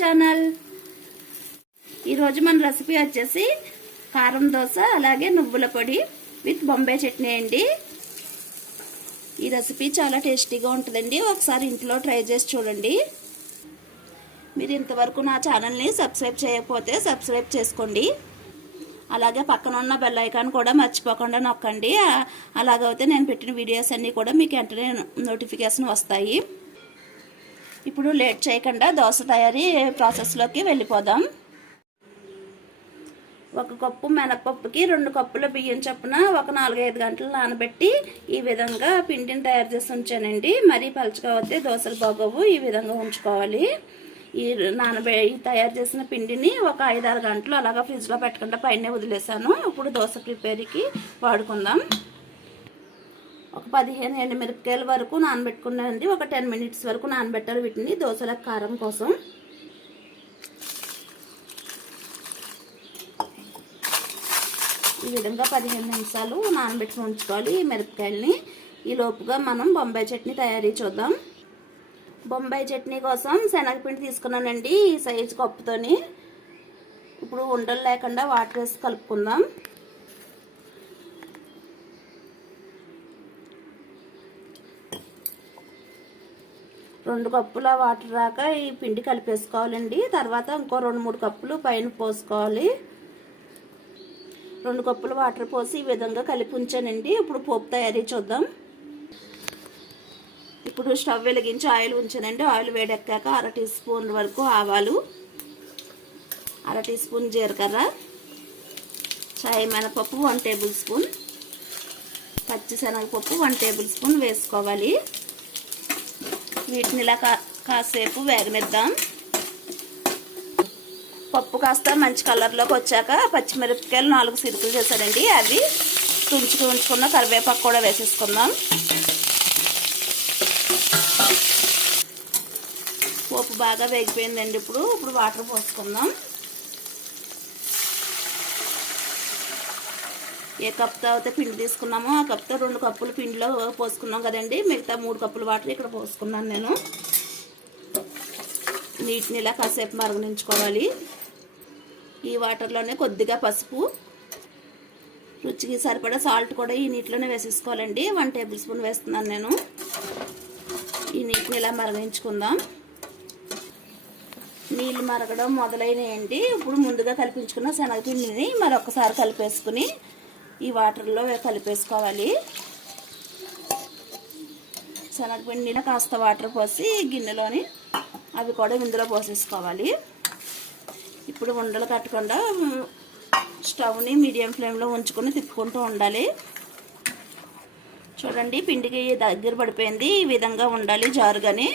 Channel. ఈరోజు మన recipe వచ్చేసి కారం దోశ అలాగే నువ్వుల పొడి విత్ బొంబాయి చట్నీ అండి. ఈ రెసిపీ చాలా టేస్టీగా ఉంటుందండి. ఒకసారి ఇంట్లో ట్రై చేసి చూడండి. మీరు ఇంతవరకు నా ఛానల్ని సబ్స్క్రైబ్ చేయకపోతే సబ్స్క్రైబ్ చేసుకోండి. అలాగే పక్కన ఉన్న బెల్ ఐకాన్ కూడా మర్చిపోకుండా నొక్కండి. అలాగైతే నేను పెట్టిన వీడియోస్ అన్నీ కూడా మీకు వెంటనే నోటిఫికేషన్ వస్తాయి. ఇప్పుడు లేట్ చేయకుండా దోశ తయారీ ప్రాసెస్లోకి వెళ్ళిపోదాం. 1 కప్పు మినపప్పుకి 2 కప్పుల బియ్యం చొప్పున ఒక 4-5 గంటలు నానబెట్టి ఈ విధంగా పిండిని తయారు చేసి ఉంచానండి. మరీ పలుచగా వస్తే దోశలు బాగోవు. ఈ విధంగా ఉంచుకోవాలి. ఈ తయారు చేసిన పిండిని ఒక 5-6 గంటలు అలాగా ఫ్రిడ్జ్లో పెట్టకుండా పైన వదిలేసాను. ఇప్పుడు దోశ ప్రిపేర్కి వాడుకుందాం. ఒక 15 ఎండుమిరపకాయల వరకు నానబెట్టుకున్నానండి. ఒక 10 మినిట్స్ వరకు నానబెట్టాలి వీటిని దోశల కారం కోసం. ఈ విధంగా 15 నిమిషాలు నానబెట్టుకుని ఉంచుకోవాలి ఈ మిరపకాయలని. ఈ లోపుగా మనం బొంబాయి చట్నీ తయారీ చూద్దాం. బొంబాయి చట్నీ కోసం శనగపిండి తీసుకున్నానండి ఈ సైజు కప్పుతోని. ఇప్పుడు ఉండలు లేకుండా వాటర్ వేసి కలుపుకుందాం. రెండు కప్పుల వాటర్ రాక ఈ పిండి కలిపేసుకోవాలండి. తర్వాత ఇంకో 2-3 కప్పులు పైన పోసుకోవాలి. 2 కప్పుల వాటర్ పోసి ఈ విధంగా కలిపి ఉంచానండి. ఇప్పుడు పోపు తయారీ చూద్దాం. ఇప్పుడు స్టవ్ వెలిగించి ఆయిల్ ఉంచానండి. ఆయిల్ వేడెక్కాక 1/2 టీ స్పూన్ వరకు ఆవాలు, 1/2 టీ స్పూన్ జీలకర్ర, చాయ్ మినపప్పు 1 టేబుల్ స్పూన్, పచ్చి శనగపప్పు 1 టేబుల్ స్పూన్ వేసుకోవాలి. వీటిని ఇలా కాసేపు వేగనిద్దాం. పప్పు కాస్త మంచి కలర్లోకి వచ్చాక పచ్చిమిరపకాయలు 4 సిరుకులు చేశానండి. అవి ఉంచుకున్న కరివేపాకు కూడా వేసేసుకుందాం. పోపు బాగా వేగిపోయిందండి. ఇప్పుడు వాటర్ పోసుకుందాం. ఏ కప్తో అయితే పిండి తీసుకున్నామో ఆ కప్తో 2 కప్పులు పిండిలో పోసుకున్నాం కదండి. మిగతా 3 కప్పుల వాటర్ ఇక్కడ పోసుకున్నాను నేను. నీటిని ఇలా కాసేపు మరగనించుకోవాలి. ఈ వాటర్లోనే కొద్దిగా పసుపు, రుచికి సరిపడా సాల్ట్ కూడా ఈ నీటిలోనే వేసేసుకోవాలండి. 1 టేబుల్ స్పూన్ వేస్తున్నాను నేను. ఈ నీటిని ఇలా మరగించుకుందాం. నీళ్ళు మరగడం మొదలైనాయండి. ఇప్పుడు ముందుగా కలిపించుకున్న శనగపిండిని మరొకసారి కలిపేసుకుని ఈ వాటర్లో కలిపేసుకోవాలి. శనగపిండిలో కాస్త వాటర్ పోసి గిన్నెలోని అవి కూడా ఇందులో పోసేసుకోవాలి. ఇప్పుడు ఉండలు కట్టకుండా స్టవ్ని మీడియం ఫ్లేమ్లో ఉంచుకొని తిప్పుకుంటూ ఉండాలి. చూడండి పిండికి దగ్గర పడిపోయింది. ఈ విధంగా ఉండాలి జారుగాని.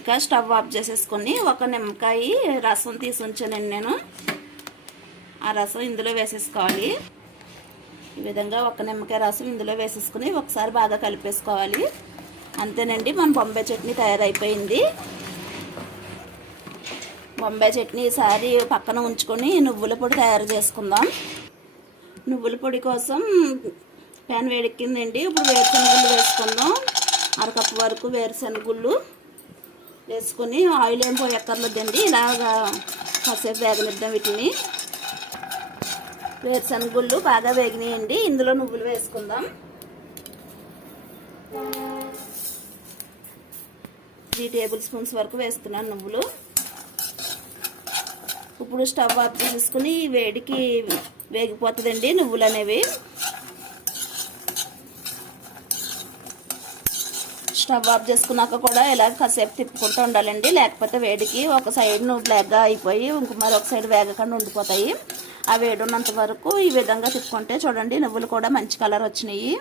ఇక స్టవ్ ఆఫ్ చేసేసుకొని ఒక నిమ్మకాయ రసం తీసి ఉంచానండి నేను. ఆ రసం ఇందులో వేసేసుకోవాలి. ఈ విధంగా ఒక నిమ్మకాయ రసం ఇందులో వేసేసుకుని ఒకసారి బాగా కలిపేసుకోవాలి. అంతేనండి, మన బొంబాయి చట్నీ తయారైపోయింది. బొంబాయి చట్నీ ఈసారి పక్కన ఉంచుకొని నువ్వుల పొడి తయారు చేసుకుందాం. నువ్వుల పొడి కోసం ప్యాన్ వేడెక్కిందండి. ఇప్పుడు వేరుశనగుళ్ళు వేసుకుందాం. 1/2 కప్పు వరకు వేరుశనగుళ్ళు వేసుకుని ఆయిల్ ఏం పోయక్కర్లేదండి. ఇలాగా కాసేపు వేగనిద్దాం వీటిని. వేరుశనగుళ్ళు బాగా వేగినాయండి. ఇందులో నువ్వులు వేసుకుందాం. 3 టేబుల్ స్పూన్స్ వరకు వేస్తున్నాను నువ్వులు. ఇప్పుడు స్టవ్ ఆఫ్ చేసుకుని వేడికి వేగిపోతుందండి నువ్వులు అనేవి. స్టవ్ ఆఫ్ చేసుకున్నాక కూడా ఇలా కాసేపు తిప్పుకుంటూ ఉండాలండి. లేకపోతే వేడికి ఒక సైడ్ బ్లాక్గా అయిపోయి మరొక సైడ్ వేగకుండా ఉండిపోతాయి. ఆ వేడి ఉన్నంత వరకు ఈ విధంగా తిప్పుకుంటే చూడండి నువ్వులు కూడా మంచి కలర్ వచ్చినాయి.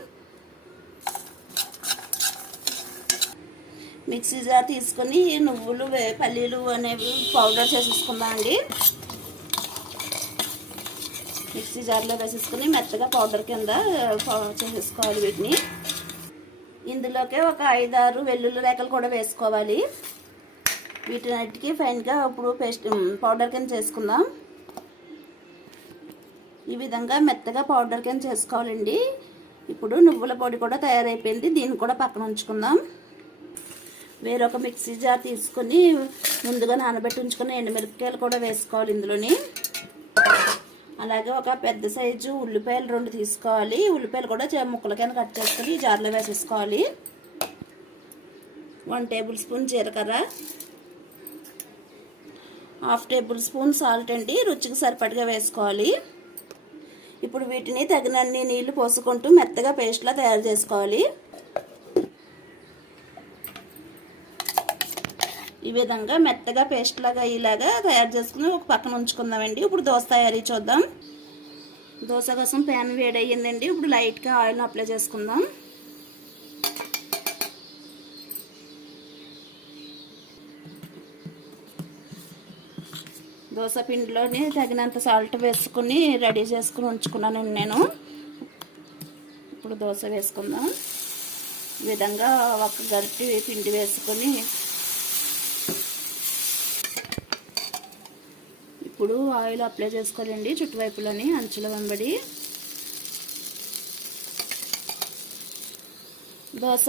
మిక్సీ జార్ తీసుకొని నువ్వులు పల్లీలు అనేవి పౌడర్ చేసేసుకుందామండి. మిక్సీ జార్లో వేసేసుకుని మెత్తగా పౌడర్ కింద చేసేసుకోవాలి వీటిని. ఇందులోకి ఒక 5-6 వెల్లుల్లి రేకలు కూడా వేసుకోవాలి. వీటినన్నిటికీ ఫైన్గా ఇప్పుడు పేస్ట్ పౌడర్ కింద చేసుకుందాం. ఈ విధంగా మెత్తగా పౌడర్ కింద చేసుకోవాలండి. ఇప్పుడు నువ్వుల పొడి కూడా తయారైపోయింది. దీన్ని కూడా పక్కన ఉంచుకుందాం. వేరొక మిక్సీ జార్ తీసుకొని ముందుగా నానబెట్టి ఉంచుకున్న ఎండుమిరపకాయలు కూడా వేసుకోవాలి ఇందులోని. అలాగే ఒక పెద్ద సైజు ఉల్లిపాయలు 2 తీసుకోవాలి. ఉల్లిపాయలు కూడా ముక్కల కింద కట్ చేసుకొని ఈ జార్లో వేసేసుకోవాలి. 1 టేబుల్ స్పూన్ జీలకర్ర, 1/2 టేబుల్ స్పూన్ సాల్ట్ అండి, రుచికి సరిపడగా వేసుకోవాలి. ఇప్పుడు వీటిని తగినన్ని నీళ్లు పోసుకుంటూ మెత్తగా పేస్ట్లా తయారు చేసుకోవాలి. ఈ విధంగా మెత్తగా పేస్ట్ లాగా ఇలాగా తయారు చేసుకుని ఒక పక్కన ఉంచుకుందామండి. ఇప్పుడు దోశ తయారీ చూద్దాం. దోశ కోసం ప్యాన్ వేడయ్యిందండి. ఇప్పుడు లైట్గా ఆయిల్ని అప్లై చేసుకుందాం. దోశ పిండిలోని తగినంత సాల్ట్ వేసుకుని రెడీ చేసుకుని ఉంచుకున్నాను నేను. ఇప్పుడు దోశ వేసుకుందాం. ఈ విధంగా ఒక గరిటె పిండి వేసుకొని ఇప్పుడు ఆయిల్ అప్లై చేసుకోవాలండి చుట్టువైపులని అంచుల వెంబడి. దోశ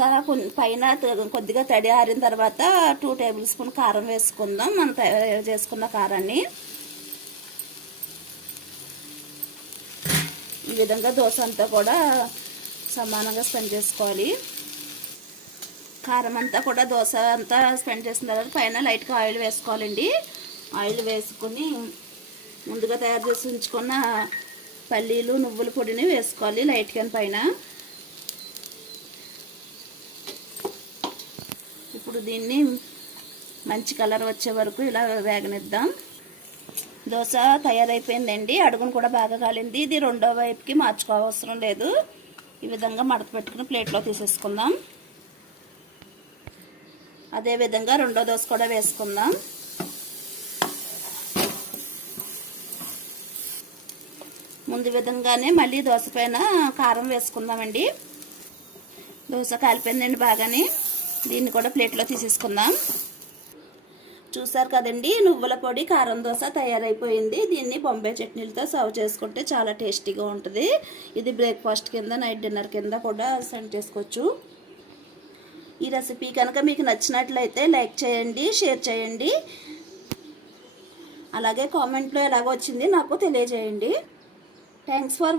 పైన కొద్దిగా తడి ఆరిన తర్వాత 2 టేబుల్ స్పూన్ కారం వేసుకుందాం. మనం తయారు చేసుకున్న కారాన్ని ఈ విధంగా దోశ అంతా కూడా సమానంగా స్ప్రెడ్ చేసుకోవాలి. కారం అంతా కూడా దోశ అంతా స్ప్రెడ్ చేసిన తర్వాత పైన లైట్గా ఆయిల్ వేసుకోవాలండి. ఆయిల్ వేసుకొని ముందుగా తయారు చేసి ఉంచుకున్న పల్లీలు నువ్వుల పొడిని వేసుకోవాలి లైట్గా పైన. ఇప్పుడు దీన్ని మంచి కలర్ వచ్చే వరకు ఇలా వేగనిద్దాం. దోశ తయారైపోయిందండి. అడుగును కూడా బాగా కాలింది. ఇది రెండో వైపుకి మార్చుకోవసరం లేదు. ఈ విధంగా మడత పెట్టుకుని ప్లేట్లో తీసేసుకుందాం. అదేవిధంగా రెండో దోశ కూడా వేసుకుందాం. ముందు విధంగానే మళ్ళీ దోశ పైన కారం వేసుకుందామండి. దోశ కాలిపోయిందండి బాగానే. దీన్ని కూడా ప్లేట్లో తీసేసుకుందాం. చూసారు కదండి, నువ్వుల పొడి కారం దోశ తయారైపోయింది. దీన్ని బొంబాయి చట్నీలతో సర్వ్ చేసుకుంటే చాలా టేస్టీగా ఉంటుంది. ఇది బ్రేక్ఫాస్ట్ కింద, నైట్ డిన్నర్ కింద కూడా సర్వ్ చేసుకోవచ్చు. ఈ రెసిపీ కనుక మీకు నచ్చినట్లయితే లైక్ చేయండి, షేర్ చేయండి. అలాగే కామెంట్లో ఎలాగ వచ్చింది నాకు తెలియజేయండి. Thanks for